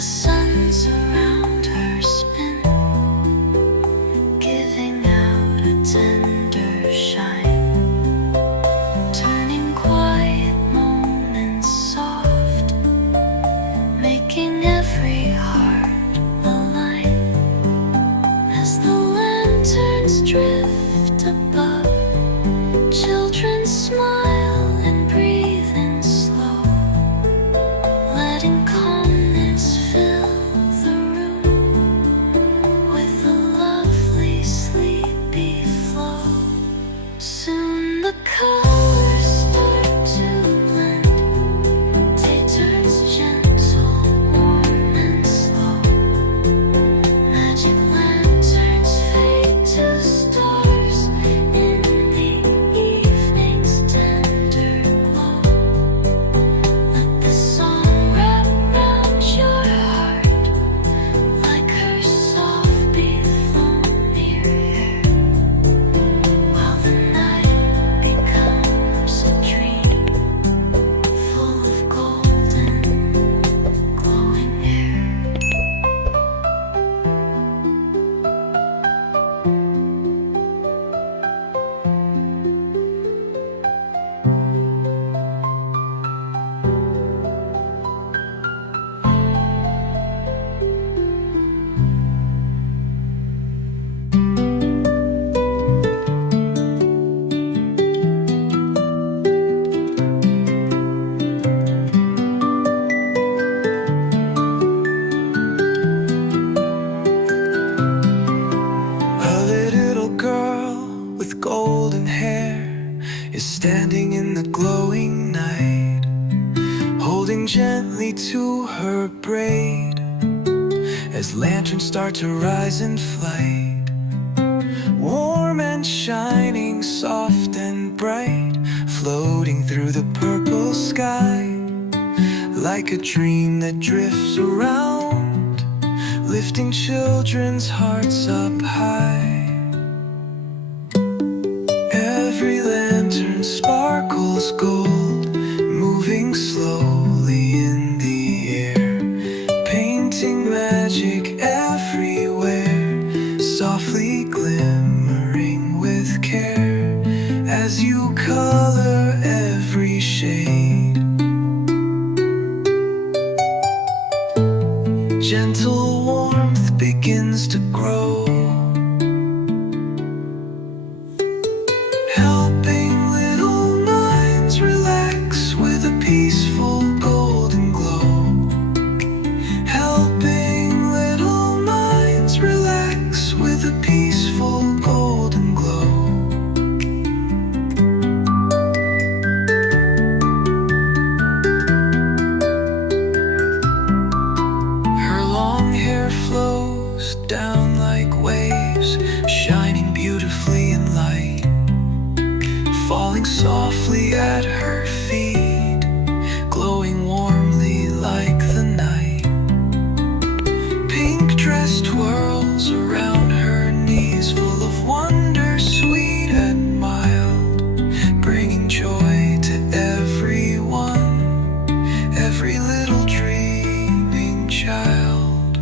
The suns around her spin, giving out a tender shine, turning quiet moments soft, making every heart align. As the lanterns drift above, children smile and breathe in slow, letting calmness fill the room with a lovely sleepy flow. Soon the colors start to blend, day turns gentle, warm and slow. Magic lanterns fade to stars in the evening's tender glow. Let the song wrap round your heart like her soft flown near hair, while the night becomes a dream full of golden, glowing air. A little girl with golden hair is standing in the glowing night, holding gently to her braid as lanterns start to rise in flight. Warm and shining, soft and bright, floating through the purple sky, like a dream that drifts around, lifting children's hearts up high. Every lantern sparkles gold, moving slowly in the air, painting magic everywhere, softly glimmering with care, as you color every shade. Gentle warmth begins to grow, helping little minds relax with a peaceful golden glow. Helping little minds relax with a peaceful golden glow. Her long hair flows down like waves, shining beautifully in light, falling softly at her feet, glowing warmly like the night. Pink dress twirls around her knees, full of wonder, sweet and mild, bringing joy to everyone, every little dreaming child.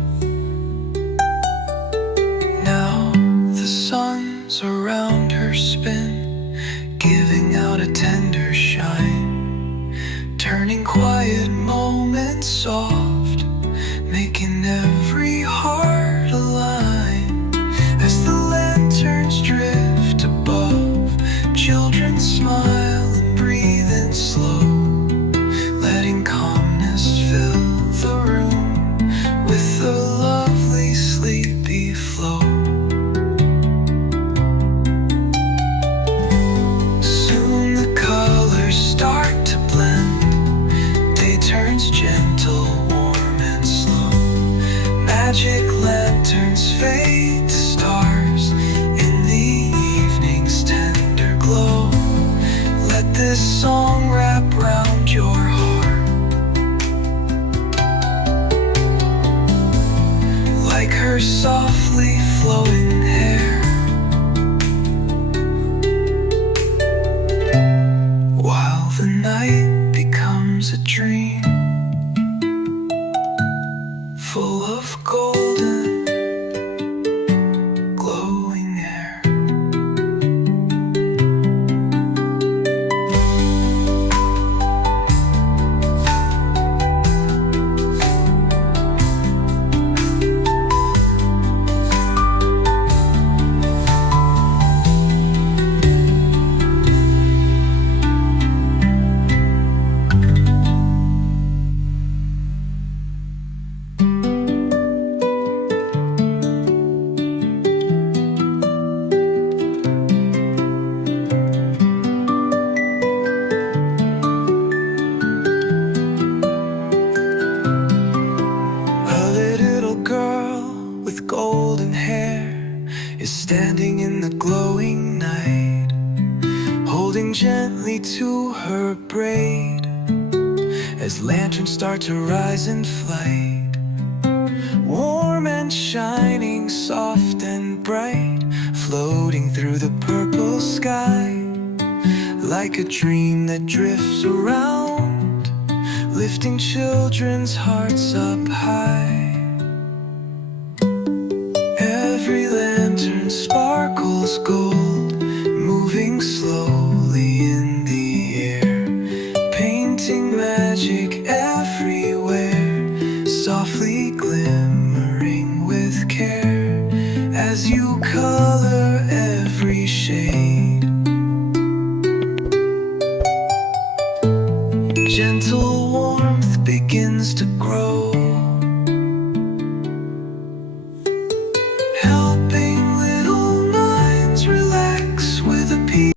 Now the suns around her spin, giving out a tender shine, turning quiet moments soft, making every heart align. As the lanterns drift above, children smile and breathe in slow, letting calmness fill the room with a lovely sleepy flow. Soon the colors start to blend, day turns gentle, warm and slow. Magic lanterns fade to stars in the evening's tender glow. Let this song wrap round your heart like her softly flowing hair, while the night becomes a dream full of golden, glowing air. A little girl with golden hair is standing in the glowing night, holding gently to her braid as lanterns start to rise in flight. Warm and shining, soft and bright, floating through the purple sky, like a dream that drifts around, lifting children's hearts up high. Every lantern sparkles gold, moving slowly in the air, painting magic everywhere, softly glimmering with care, as you color every shade.